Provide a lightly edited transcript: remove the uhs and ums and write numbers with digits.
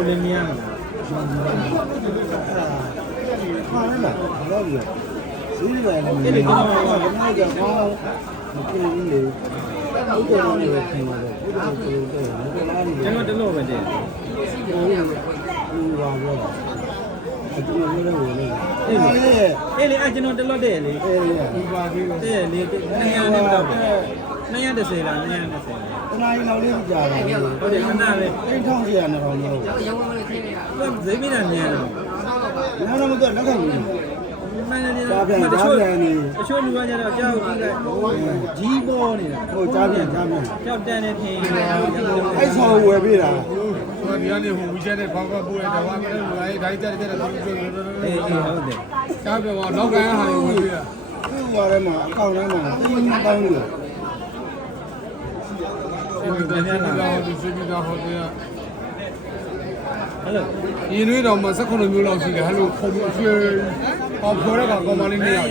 ကိုလည်းမရမှာ ဟာလည်းလားတော့ပြီစီးတယ်လည်းဒီကတော့ဘာကြောင့်ကောင်းမဖြစ်ဘူးလေဟုတ်တယ်လို့ခင်ဗျာဘုရားကိုယ်တော့မကလားနေ ကျွန်တော်တလို့ပဲတည်း ဘူးပါတော့အတူတူလည်းဝင်နေအေးလေ အေးလေကျွန်တော်တလို့တဲ့လေ အေးလေဒီပါသေးတယ် တဲ့လေ200နဲ့တော့ပဲ230လား220လား တနားရီလောက်လေးကြာတာ ဟုတ်တယ်ခဏပဲ အိမ်ထောင်ကြီးရနေတော့မဟုတ် ဈေးမင်းကမြန်တော့ ဘူးနားတော့မတော့လက်ခံဘူး မှန်တယ် ကြားပြန် တချို့ နေ တချို့လူကကြတော့ကြောက်ကြည့်လိုက်ကြီးပေါ်နေတာ ဟိုကြားပြန် ကြောက်တန်းနေထင် အဲ့ဆောဝယ်ပေးတာ ဟိုဒီကနေဟိုဝီချက်နဲ့ဖောက်ဖောက်ပို့လိုက်တော့ဘာမှမလုပ်ဘူး။အဲဒီတက်တက်တက် အေးဟုတ်တယ် ကားပြောတော့နောက်ကန်ဟာတွေဝင်ပြီးတာ သူ့ဘာထဲမှာအကောင့်ထဲမှာတင်းတောင်းလို့ ဒီတည်းကတော့ဒီစီပီတာဟိုတယ် ဟယ်လို ရင်းနှွေးတော်မှာ18မျိုးလောက်ရှိတယ်ဟဲ့လို့ခုံအရွှေဟောပြောတဲ့ကောင်မလေးမရ